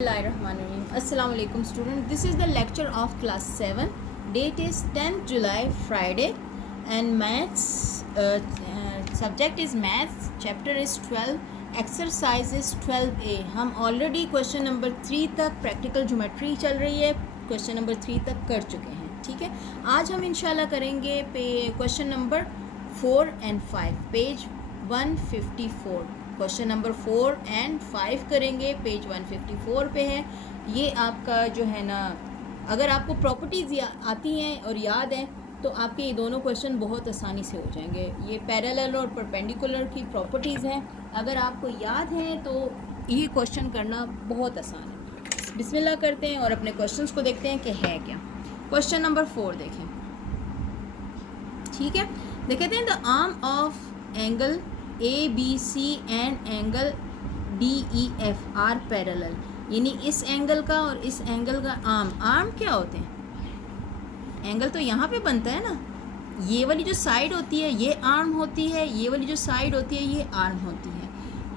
Assalamu alaikum student. This is the lecture of class 7. Date is 10th July Friday and maths subject is maths. Chapter is 12. Exercise is 12A. हम already question number 3 तक practical geometry चल रही है, question number 3 तक कर चुके हैं. ठीक है, आज हम इंशाल्लाह करेंगे question number 4 and 5 page 154. Question number 4 and 5 करेंगे, पेज 154 पे है. ये आपका जो है ना, अगर आपको प्रॉपर्टीज़ आती हैं और याद हैं तो आपके ये दोनों क्वेश्चन बहुत आसानी से हो जाएंगे. ये पैरेलल और परपेंडिकुलर की प्रॉपर्टीज़ हैं, अगर आपको याद हैं तो ये क्वेश्चन करना बहुत आसान है. बिस्मिल्लाह करते हैं और अपने क्वेश्चंस को देखते हैं कि है क्या. क्वेश्चन नंबर 4 देखें. ठीक है, देखते हैं the arm of angle ABC and angle DEF are parallel. यानी इस एंगल का और इस एंगल का आर्म क्या होते हैं? एंगल तो यहाँ पे बनता है ना. ये वाली जो साइड होती है ये आर्म होती है, ये वाली जो साइड होती है ये आर्म होती है.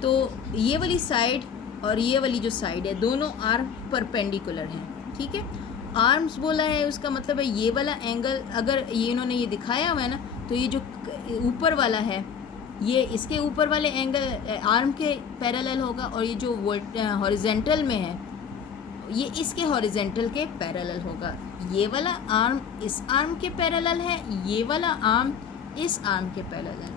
तो ये वाली साइड और ये वाली जो साइड है दोनों आर्म परपेंडिकुलर हैं. ठीक है, आर्म्स बोला है उसका मतलब है ये वाला एंगल, अगर ये इन्होंने ये दिखाया हुआ है ना, तो ये जो ऊपर वाला है ये इसके ऊपर वाले एंगल आर्म के पैरेलल होगा, और ये जो हॉरिजेंटल में है ये इसके हॉरिजेंटल के पैरेलल होगा. ये वाला आर्म इस आर्म के पैरेलल है, ये वाला आर्म इस आर्म के पैरेलल है.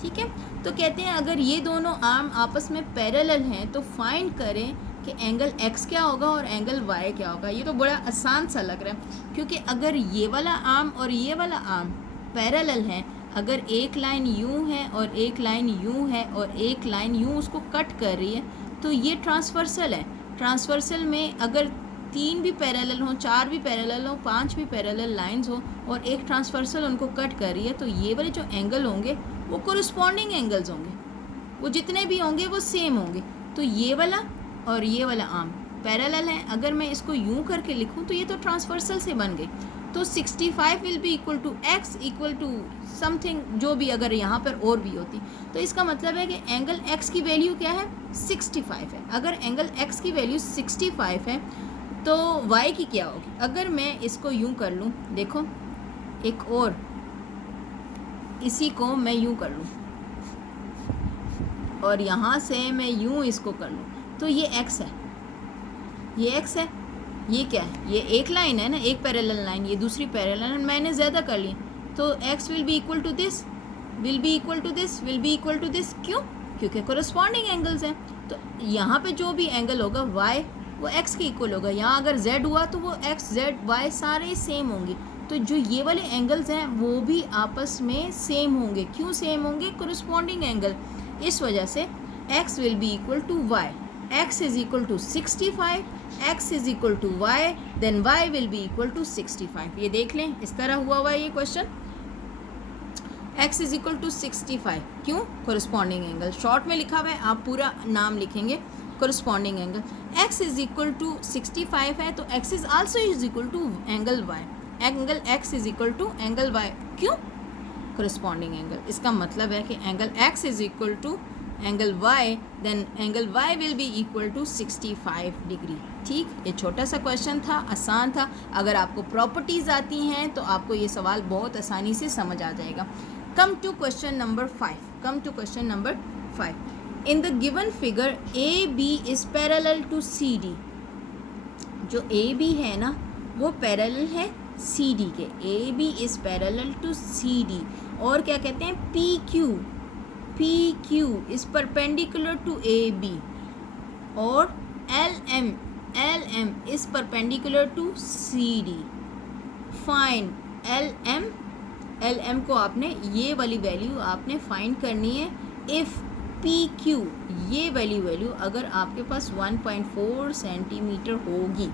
ठीक है, तो कहते हैं अगर ये दोनों आर्म आपस में पैरेलल हैं तो फाइंड करें कि एंगल x क्या होगा और एंगल y क्या होगा. ये तो बड़ा आसान सा लग रहा है, क्योंकि अगर ये वाला आर्म और ये वाला आर्म पैरेलल हैं, अगर एक लाइन यूं है और एक लाइन यूं है और एक लाइन यूं उसको कट कर रही है तो ये ट्रांसवर्सल है. ट्रांसवर्सल में अगर 3 भी पैरेलल हों, 4 भी पैरेलल हों, 5 भी पैरेलल लाइंस हो और एक ट्रांसवर्सल उनको कट कर रही है, तो ये वाले जो एंगल होंगे वो कोरिस्पॉन्डिंग एंगल्स होंगे, वो जितने भी होंगे वो सेम होंगे. तो ये वाला और ये वाला आर्म पैरेलल है. अगर मैं इसको यूं करके लिखूं तो ये तो ट्रांसवर्सल से बन गई. तो 65 will be equal to x equal to something, जो भी अगर यहाँ पर और भी होती तो इसका मतलब है कि एंगल x की वैल्यू क्या है? 65 है. अगर एंगल x की वैल्यू 65 है तो y की क्या होगी? अगर मैं इसको यूं कर लूँ, देखो एक और इसी को मैं यूं कर लूँ और यहाँ से मैं यूं इसको कर लूँ, तो ये x है, ये x है. ये क्या है? ये एक लाइन है ना, एक पैरेलल लाइन, ये दूसरी पैरेलल लाइन मैंने ज़्यादा कर ली, तो x will be equal to this, will be equal to this, will be equal to this. क्यों? क्योंकि कोरस्पॉन्डिंग एंगल्स हैं. तो यहाँ पे जो भी एंगल होगा y वो x के इक्वल होगा. यहाँ अगर z हुआ तो वो x z y सारे सेम होंगे. तो जो ये वाले एंगल्स हैं वो भी आपस में सेम होंगे. क्यों सेम होंगे? Corresponding angle. इस वजह से x will be equal to y. x is equal to 65, x is equal to y, then y will be equal to 65. ये देख लें, इस तरह हुआ ये question. x is equal to 65. क्यों? Corresponding angle. शॉर्ट में लिखा हुआ है, आप पूरा नाम लिखेंगे corresponding angle. x is equal to 65 है तो x इज also is equal to angle y. Angle x is equal to angle y. क्यों? Corresponding angle. इसका मतलब है कि angle x is equal to angle y, then angle y will be equal to 65 degree. ठीक, ये छोटा सा क्वेश्चन था, आसान था. अगर आपको प्रॉपर्टीज़ आती हैं तो आपको ये सवाल बहुत आसानी से समझ आ जाएगा. Come to question number 5. Come to question number 5. In the given figure AB is parallel to CD. जो AB है ना वो पैरेलल है CD के. AB is parallel to CD. और क्या कहते हैं? PQ is perpendicular to AB और LM is perpendicular to CD. Find LM को आपने ये वाली वैल्यू आपने फाइंड करनी है. इफ़ PQ ये वैल्यू अगर आपके पास 1.4 सेंटीमीटर होगी,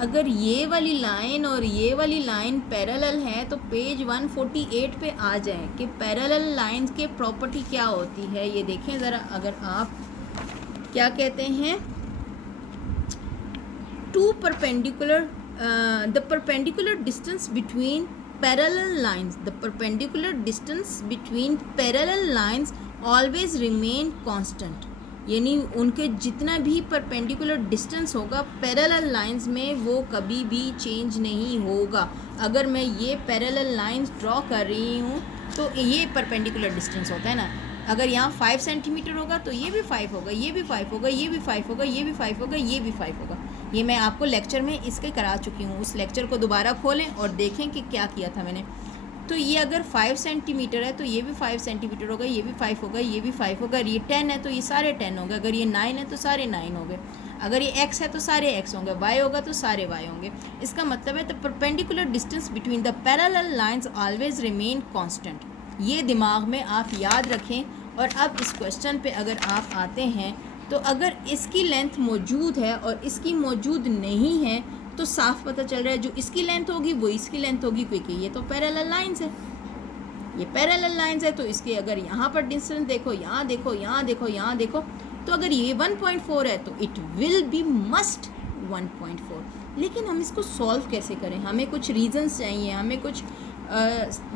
अगर ये वाली लाइन और ये वाली लाइन पैरेलल है तो पेज 148 पे आ जाए कि पैरेलल लाइंस के प्रॉपर्टी क्या होती है. ये देखें ज़रा, अगर आप क्या कहते हैं, the perpendicular distance between parallel lines, the perpendicular distance between parallel lines always remain constant. यानी उनके जितना भी परपेंडिकुलर डिस्टेंस होगा पैरेलल लाइंस में वो कभी भी चेंज नहीं होगा। अगर मैं ये पैरेलल लाइंस ड्रॉ कर रही हूँ तो ये परपेंडिकुलर डिस्टेंस होता है ना, अगर यहाँ 5 सेंटीमीटर होगा तो ये भी 5 होगा, ये भी 5 होगा, ये भी 5 होगा, ये भी 5 होगा, ये भी 5 होगा। ये मैं आपको लेक्चर में इसके करा चुकी हूँ, उस लेक्चर को दोबारा खोलें और देखें कि क्या किया था मैंने। तो ये अगर 5 सेंटीमीटर है तो ये भी 5 सेंटीमीटर होगा, ये भी 5 होगा, ये भी 5 होगा। ये 10 है तो ये सारे 10 होंगे, अगर ये 9 है तो सारे 9 होंगे, अगर ये x है तो सारे x होंगे, y होगा तो सारे y होंगे। इसका मतलब है the perpendicular distance between the parallel lines always remain constant. ये दिमाग में आप याद रखें। और अब इस क्वेश्चन पे अगर आप आते हैं तो अगर इसकी लेंथ मौजूद है और इसकी मौजूद नहीं है तो साफ पता चल रहा है जो इसकी लेंथ होगी वो इसकी लेंथ होगी, क्योंकि ये तो पैरेलल लाइंस है, ये पैरेलल लाइंस है। तो इसके अगर यहाँ पर डिस्टेंस देखो, यहाँ देखो, यहाँ देखो, यहाँ देखो, तो अगर ये 1.4 है तो इट विल बी मस्ट 1.4। लेकिन हम इसको सॉल्व कैसे करें? हमें कुछ रीजंस चाहिए, हमें कुछ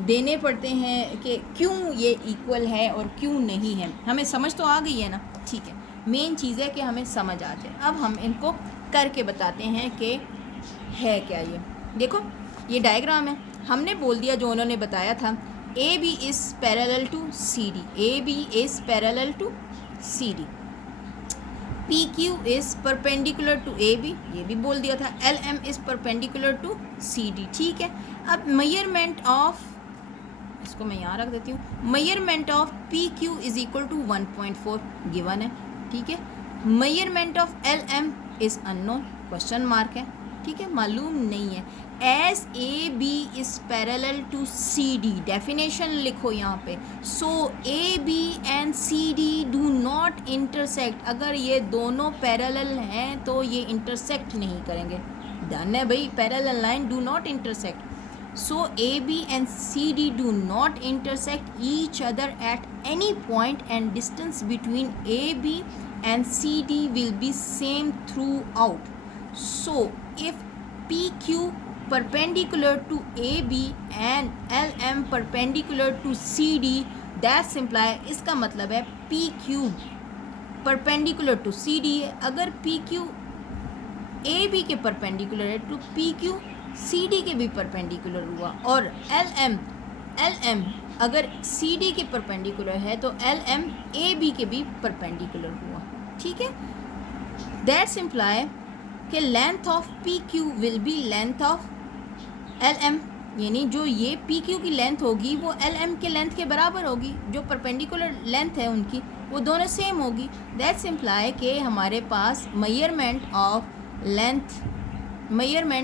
देने पड़ते हैं कि क्यों ये इक्वल है और क्यों नहीं है। हमें समझ तो आ गई है ना? ठीक है, मेन चीज़ है कि हमें समझ आ जाए। अब हम इनको करके बताते हैं कि है क्या। ये देखो, ये डायग्राम है, हमने बोल दिया जो उन्होंने बताया था, A B is parallel to C D, A B is parallel to C D, P Q is perpendicular to A B, ये भी बोल दिया था, L M is perpendicular to C D. ठीक है, अब मेजरमेंट ऑफ, इसको मैं यहाँ रख देती हूँ, measurement of P Q is equal to 1.4 given है। ठीक है, measurement of L M is unknown, question mark है। ठीक है, मालूम नहीं है। As A B is parallel to C D, definition लिखो यहाँ पे। So A B and C D do not intersect. अगर ये दोनों पैरेलल हैं तो ये इंटरसेक्ट नहीं करेंगे। डन है भाई, parallel line do not intersect. So A B and C D do not intersect each other at any point and distance between A B and CD will be same throughout. So if PQ perpendicular to AB and LM perpendicular to CD, that imply, इसका मतलब है PQ perpendicular to CD है। अगर PQ AB के perpendicular है तो PQ CD के भी perpendicular हुआ, और LM अगर CD के परपेंडिकुलर है तो LM AB के भी परपेंडिकुलर हुआ। ठीक है, दैट्स इम्प्लाई कि length of PQ will be length of LM, यानी जो ये PQ की लेंथ होगी वो LM के लेंथ के बराबर होगी, जो परपेंडिकुलर लेंथ है उनकी वो दोनों सेम होगी। दैट्स इम्प्लाई कि हमारे पास measurement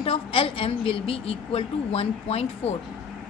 of LM will be equal to 1.4।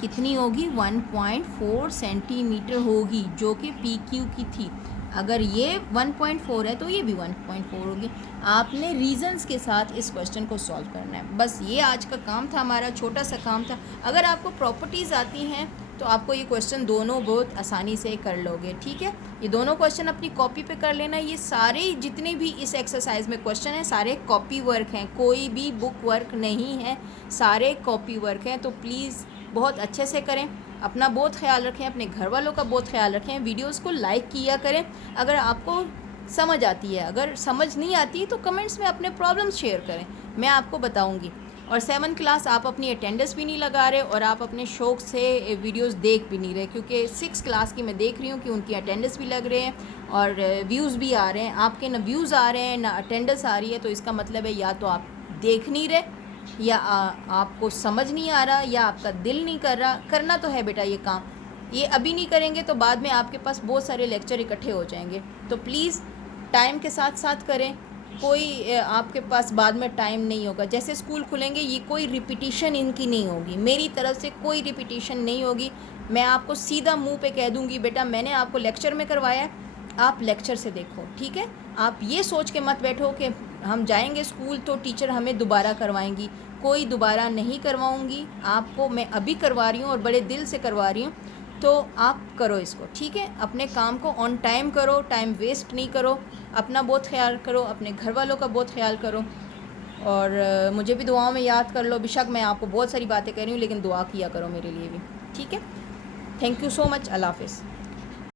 कितनी होगी? 1.4 सेंटीमीटर होगी, जो कि PQ की थी। अगर ये 1.4 है तो ये भी 1.4 होगी। आपने रीजंस के साथ इस क्वेश्चन को सॉल्व करना है, बस ये आज का काम था, हमारा छोटा सा काम था। अगर आपको प्रॉपर्टीज़ आती हैं तो आपको ये क्वेश्चन दोनों बहुत आसानी से कर लोगे। ठीक है, ये दोनों क्वेश्चन अपनी कॉपी पे कर लेना। ये सारे जितने भी इस एक्सरसाइज में क्वेश्चन हैं सारे कॉपी वर्क हैं, कोई भी बुक वर्क नहीं है, सारे कॉपी वर्क हैं। तो प्लीज़ बहुत अच्छे से करें, अपना बहुत ख्याल रखें, अपने घर वालों का बहुत ख्याल रखें, वीडियोस को लाइक किया करें अगर आपको समझ आती है। अगर समझ नहीं आती तो कमेंट्स में अपने प्रॉब्लम्स शेयर करें, मैं आपको बताऊंगी। और 7th क्लास आप अपनी अटेंडेंस भी नहीं लगा रहे और आप अपने शौक़ से वीडियोस देख भी नहीं रहे, क्योंकि 6th क्लास की मैं देख रही हूँ कि उनकी अटेंडेंस भी लग रहे हैं और व्यूज़ भी आ रहे हैं। आपके ना व्यूज़ आ रहे हैं ना अटेंडेंस आ रही है, तो इसका मतलब है या तो आप देख नहीं रहे, या आपको समझ नहीं आ रहा, या आपका दिल नहीं कर रहा। करना तो है बेटा ये काम, ये अभी नहीं करेंगे तो बाद में आपके पास बहुत सारे लेक्चर इकट्ठे हो जाएंगे। तो प्लीज़ टाइम के साथ साथ करें, कोई आपके पास बाद में टाइम नहीं होगा। जैसे स्कूल खुलेंगे ये कोई रिपीटिशन इनकी नहीं होगी, मेरी तरफ से कोई रिपीटिशन नहीं होगी। मैं आपको सीधा मुंह पे कह दूंगी, बेटा मैंने आपको लेक्चर में करवाया है, आप लेक्चर से देखो। ठीक है, आप ये सोच के मत बैठो कि हम जाएंगे स्कूल तो टीचर हमें दोबारा करवाएंगी, कोई दोबारा नहीं करवाऊंगी। आपको मैं अभी करवा रही हूँ और बड़े दिल से करवा रही हूँ, तो आप करो इसको। ठीक है, अपने काम को ऑन टाइम करो, टाइम वेस्ट नहीं करो, अपना बहुत ख्याल करो, अपने घर वालों का बहुत ख्याल करो, और मुझे भी दुआओं में याद कर लो। बेशक मैं आपको बहुत सारी बातें कह रही हूँ, लेकिन दुआ किया करो मेरे लिए भी। ठीक है, थैंक यू सो मच, अल्लाह हाफ़िज़।